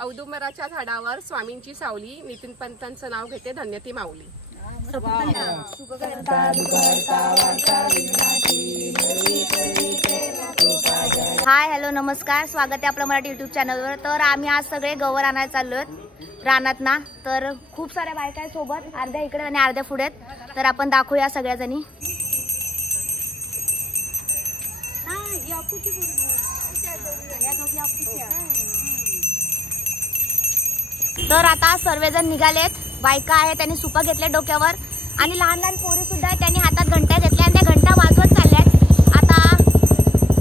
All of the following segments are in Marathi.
औदुंबराच्या झाडावर स्वामींची सावली, नितीन पंतांचं नाव घेते धन्य ती माऊली. हाय हॅलो नमस्कार, स्वागत आहे आपलं मराठी युट्यूब चॅनलवर. तर आम्ही आज सगळे गवर आणायला चाललोय रानात ना. तर खूप साऱ्या बायका आहेत सोबत, अर्ध्या इकडे आणि अर्ध्या पुढे आहेत. तर आपण दाखवूया सगळ्याजणी. तर आता सर्वजण निघालेत. बायका आहेत त्यांनी सुपा घेतले डोक्यावर आणि लहान लहान पोरी सुद्धा आहेत, त्यांनी हातात घंटा घेतल्या आणि त्या घंटा वाजवत चालल्यात. आता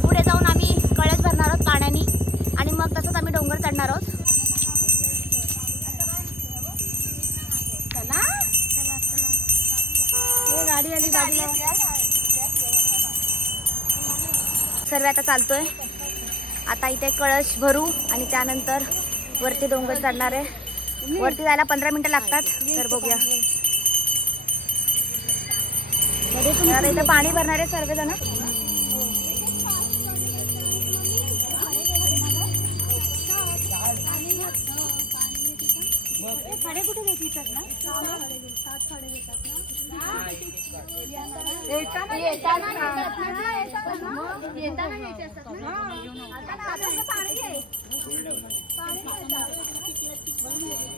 पुढे जाऊन आम्ही कळस भरणार आहोत पाण्याने आणि मग तसंच आम्ही डोंगर चढणार आहोत. चला गाडी आली बाजूला. सर्व आता चालतोय. आता इथे कळस भरू आणि त्यानंतर वरती डोंगर चढणार आहे. वरती जायला 15 मिनिटं लागतात. तर बघूया. इथे पाणी भरणार आहे सर्वजण.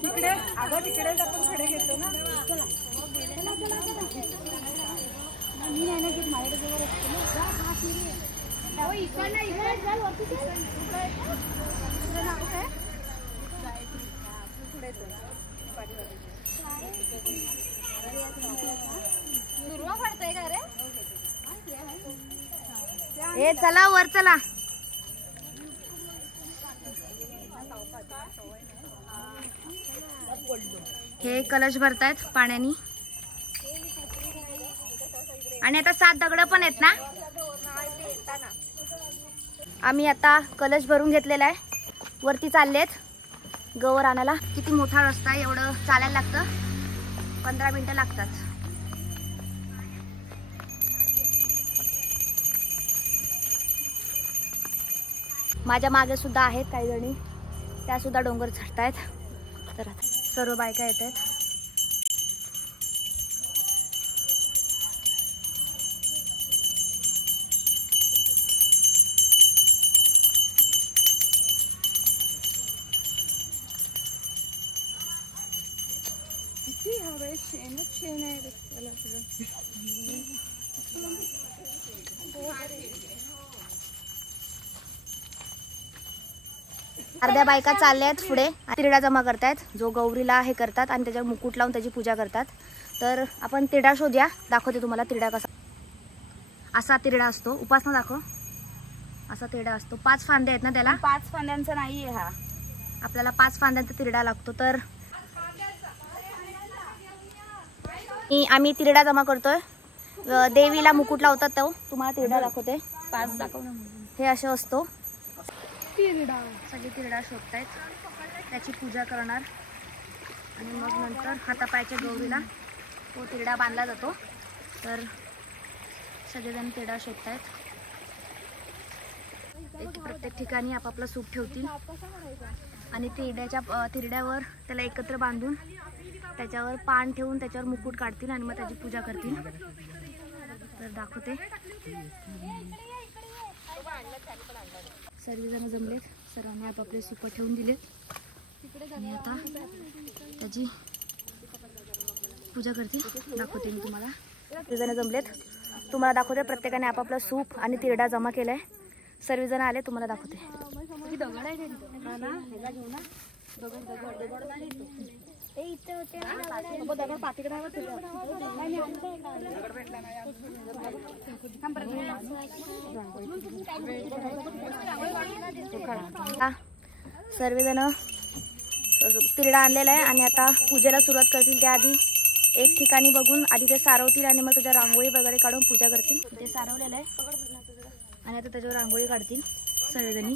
तिकडे अगं तिकडे आपण खडे घेतो ना. मी नाही ना घेत, माझ्या जवळ असतो हे. चला वर चला. हे कलश भरतायत पाण्याने आणि आता 7 दगड पण आहेत ना. आम्ही आता कलश भरून घेतलेला आहे. वरती चाललेत गवर आणायला. किती मोठा रस्ता आहे, एवढं चालायला लागतं. 15 मिनिटं लागतात. माझ्या मागे सुद्धा आहेत काही जणी, त्या सुद्धा डोंगर चढतायत. तर सर्व बायका येत आहेत. अर्ध्या बायका चालल्यात पुढे, तिरडा जमा करतायत. जो गौरीला हे करतात आणि त्याच्यावर मुकुट लावून त्याची पूजा करतात. तर आपण तिरडा शोधूया. दाखवते तुम्हाला तिरडा कसा. असा तिरडा असतो. उपासना दाखव. असा तिरडा असतो. 5 फांदे आहेत ना त्याला. 5 फांद्यांचा नाहीये हा. आपल्याला 5 फांद्यांचा तिरडा लागतो. तर आम्ही तिरडा जमा करतोय. देवीला मुकुट लावतात तो. तुम्हाला तिरडा दाखवते. 5 दाखव ना. हे असं असतो तिरडा. सगळे तिरडा शोधतायत, त्याची पूजा करणार आणि मग नंतर हातापायच्या गौरीला तो तिरडा बांधला जातो. तर सगळेजण तिरडा शोधतायत. प्रत्येक ठिकाणी आपापला सूप ठेवतील आणि तिरड्यावर त्याला एकत्र बांधून त्याच्यावर पान ठेवून त्याच्यावर मुकुट काढतील आणि मग त्याची पूजा करतील. तर दाखवते. सर्वजण जमलेत. सर्वांनी आपापले सूप ठेवून दिलेत आणि आता त्याची पूजा करतील. दाखवते मी तुम्हाला. सर्वजण जमलेत. तुम्हाला दाखवते. प्रत्येकाने आपापला सूप आणि तिरडा जमा केलाय. सर्वजण आले. तुम्हाला दाखवते. सर्वजण तिरडा आणलेला आहे आणि आता पूजेला सुरुवात करतील. त्याआधी एक ठिकाणी बघून आधी ते सारवतील आणि मग त्याच्या रांगोळी वगैरे काढून पूजा करतील. ते सारवलेलं आहे आणि आता त्याच्यावर रांगोळी काढतील सर्वजणी.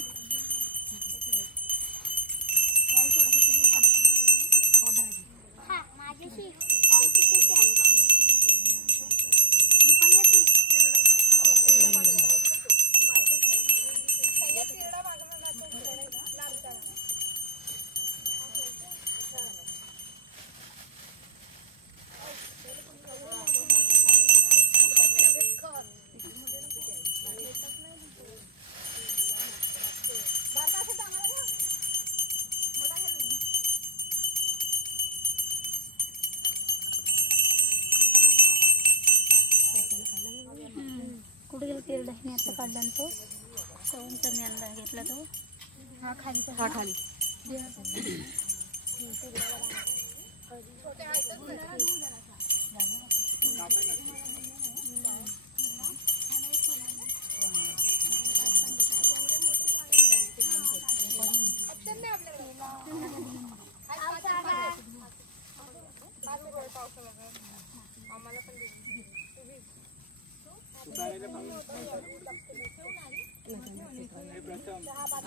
मी आता काढला तो सवंचा मी घेतला तो हा खाली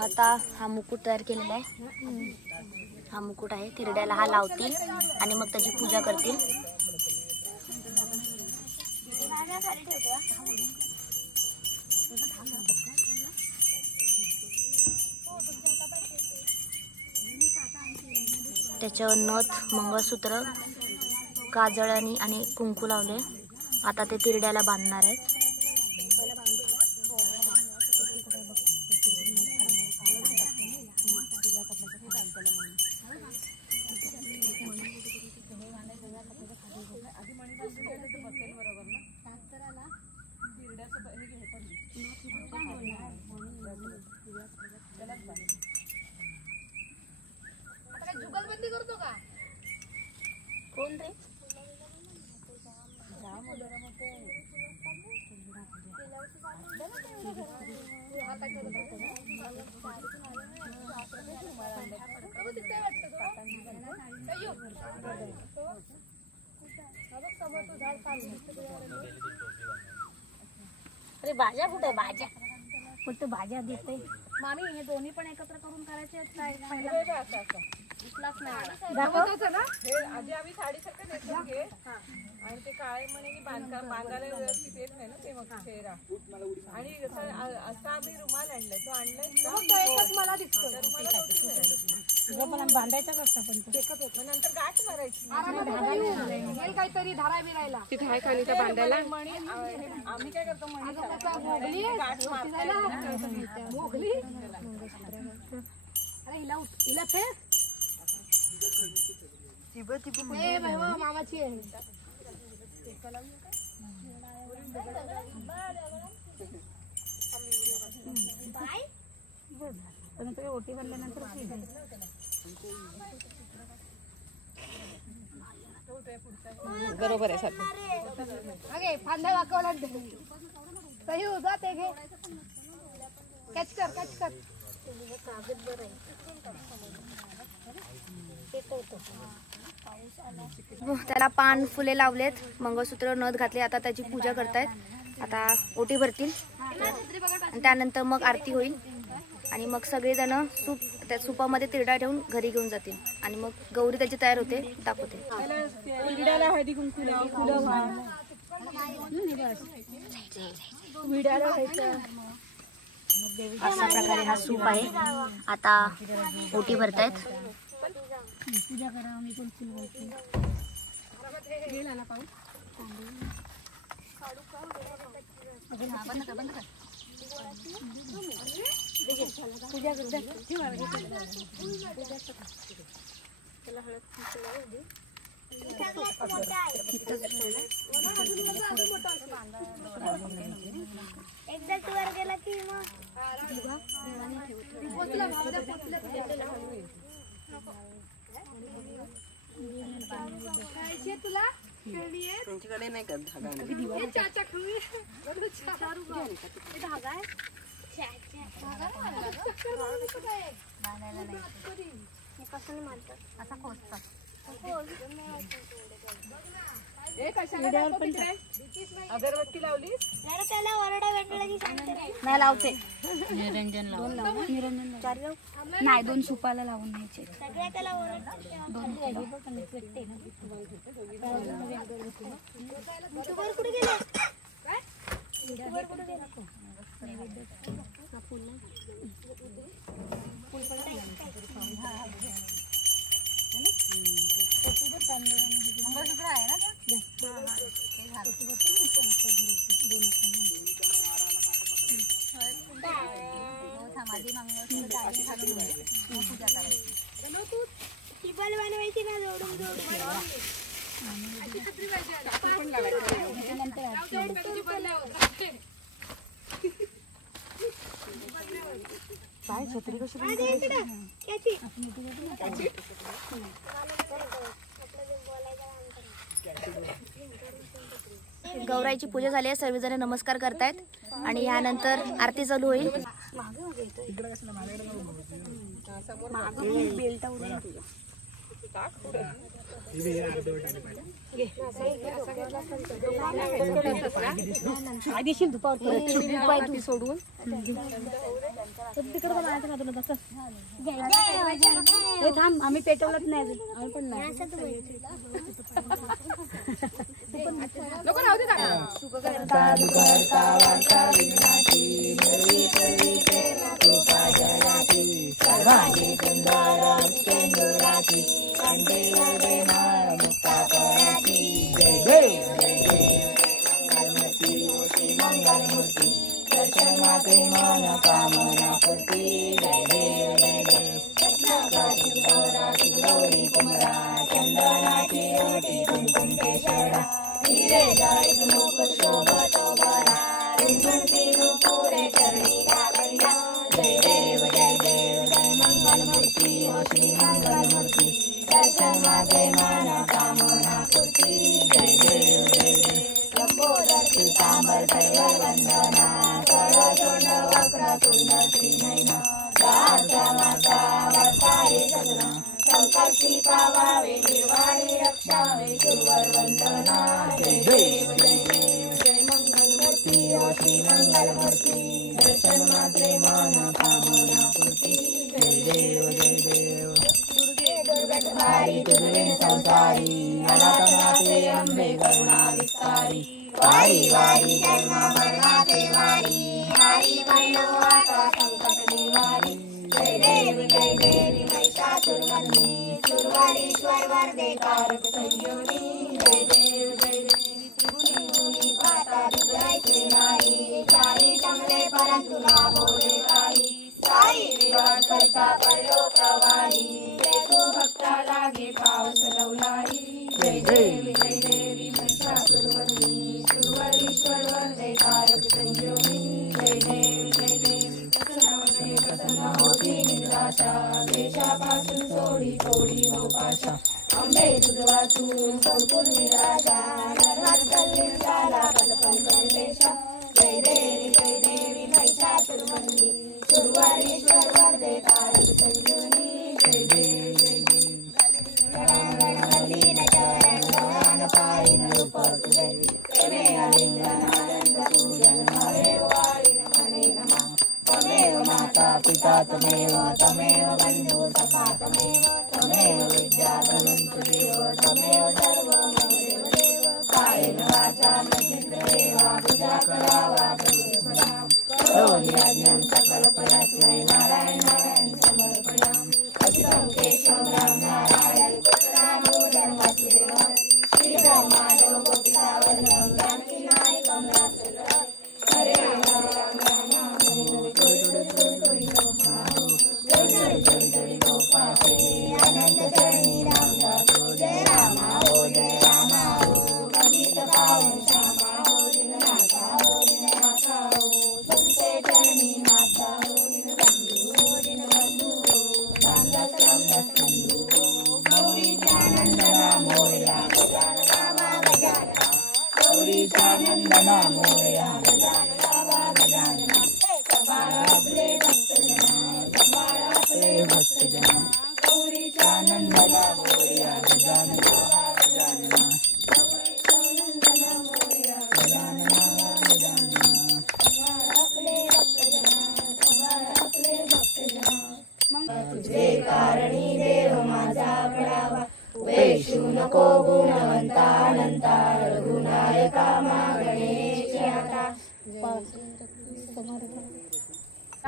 आता हा मुकुट तयार केलेला आहे. हा मुकुट आहे, तिरड्याला हा लावतील आणि मग त्याची पूजा करतील. त्याच्यावर नथ, मंगळसूत्र, काजळ आणि कुंकू लावले. आता ते तिरड्याला बांधणार आहेत. जुगलबंदी करतो का कोण रे? अरे भाज्या कुठे? भाज्या फक्त भाज्या देते मामी. हे दोन्ही पण एकत्र करून करायचे आहेत काय? दाखवतो ना हे आधी आम्ही साडीसारखं नेसून घे आणि ते काळे म्हणे की बांधायला व्यवस्थित येत नाही ना ते मग चेहरा आणि असा आम्ही रुमाल आणलाय. तो आणलाय मला दिसतो बांधायचा कसा पण नंतर गाठ मारायची काहीतरी धारा बिरायला तिथे आहे खाली त्या बांधायला. आम्ही काय करतो मोगली अरे हिला ते मामाची आहे. ओटी भरल्यानंतर बरोबर आहे सर. फांद्या वाकवला सही हो जाते घे. कॅच कर. त्याला पान फुले लावलेत, मंगळसूत्र नथ घातले. आता त्याची पूजा करतायत. आता ओटी भरतील आणि त्यानंतर मग आरती होईल आणि मग सगळेजण त्या सुपामध्ये तिरडा ठेवून घरी घेऊन जातील आणि मग गौरी त्याची तयार होते, दाखवते. अशा प्रकारे हा सूप आहे. आता ओटी भरतायत. पूजा करा. मी पण फुल बोलते. तुला तुमच्याकडे नाही का धागा अगरबत्ती लावली नाही लावते. निरंजन नाही 2 सुपाला लावून घ्यायचे. काय छत्री कशी गौराईची पूजा झाली आहे. सर्वजण नमस्कार करतायत आणि यानंतर आरती चालू होईल. सोडून थांब, आम्ही पेटवलंच नाही आम्ही पण नाही.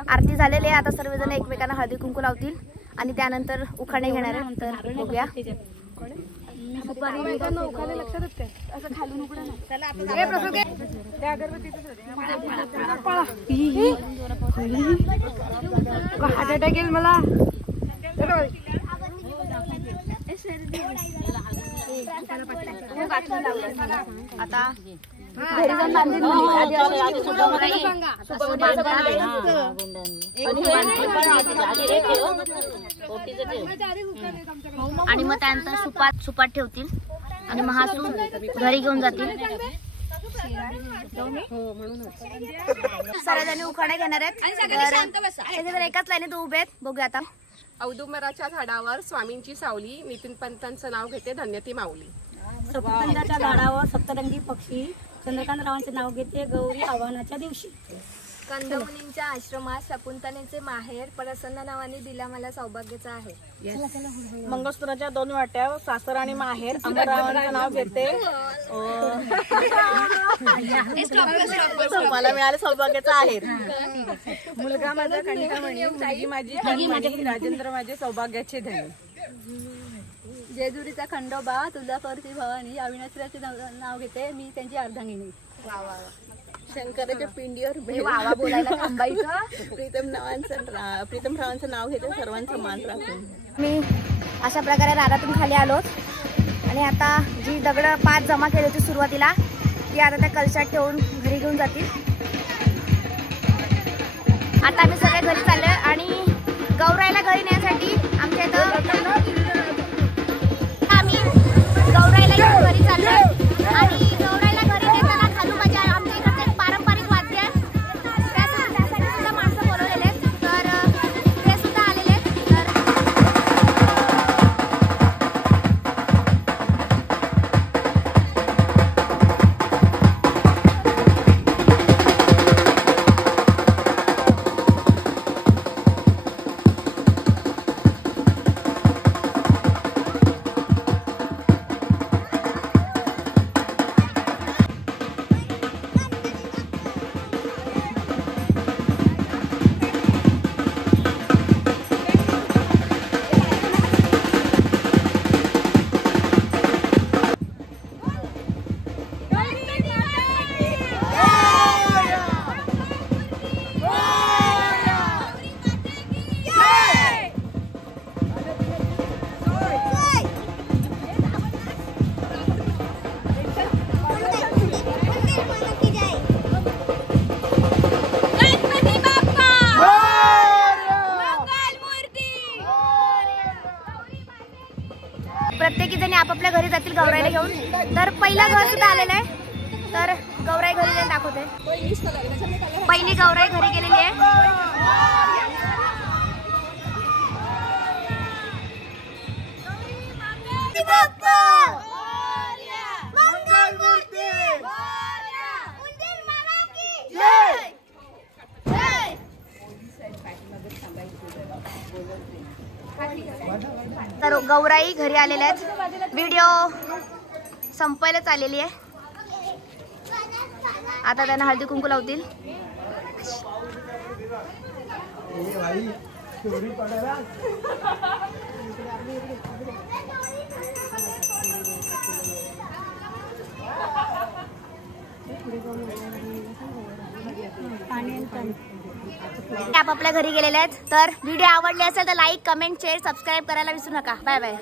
आरती झालेली आहे. आता सर्वजण एकमेकांना हळदी कुंकू लावतील आणि त्यानंतर उखाणे घेणार आहे. नंतर बघूया. हार्ट अटॅक येईल मला. आता घरी जाऊन बांधून आणि मग त्यानंतर सुपात ठेवतील आणि महासू घरी घेऊन जातील. सर्वजणी उखाणे घेणार आहेत. एकाच लाईनीत उभे आहेत. बघूया आता. औदुंबराच्या झाडावर स्वामींची सावली, नितीन पंतांचं नाव घेते धन्य ती माऊली. सप्तरंगाच्या झाडावर सप्तरंगी पक्षी, चंद्रकांत रावांचे नाव घेते गौरी आव्हानाच्या दिवशी. कंदमुनींच्या आश्रमात शकुंतलेचे माहेर, प्रसन्न नावाने दिला मला सौभाग्याचा आहे. मंगळसूत्राच्या 2 वाट्या, सासर आणि माहेर, अंबररावांचं नाव घेते मला मिळाले सौभाग्याचा आहे. मुलगा माझा कणिकामणी, मुलगी माझी कणमणी, राजेंद्र माझे सौभाग्याचे धनी. जेजुरीचा खंडोबा, तुळजापूरची भवानी, अविनाशीचे नाव घेते मी त्यांची अर्धांगिनी. शंकराच्या पिंडीवर वावा बोलायला थांबायचं. प्रीतम रावांचं नाव घेते सर्वांचा मान राखून. मी अशा प्रकारे रानातून खाली आलो आणि आता जी दगड 5 जमा केली होती सुरुवातीला ती आता त्या कलशात ठेवून घरी घेऊन जातील. आता आम्ही सगळे घरी चाललोय आणि गौराईला घरी नेण्यासाठी आमच्या इथं आम्ही गौराईला घेऊन घरी चाललोय आणि गौराईला घरी नेताना खालू माझ्या आमच्या इकडचं एक पारंपरिक वाद्य आहे त्यासाठी सुद्धा माणसं बोलवलेले आहेत. तर ते सुद्धा आलेले आहेत. तर प्रत्येकी जणी आपापल्या घरी जातील गौराईला घेऊन. तर पहिलं घर सुद्धा आलेलं आहे. तर गौराई घरी जाऊन दाखवते. पहिली गौराई घरी गेलेली आहे. तर गौराई घरी आलेल्या आहेत. व्हिडिओ संपायलाच आलेली आहे. आता त्यांना हळदी कुंकू लावतील. आपापल्या घरी गेलेले आहेत. तर व्हिडिओ आवडले असेल तर लाईक, कमेंट, शेअर, सबस्क्राईब करायला विसरू नका. Bye bye.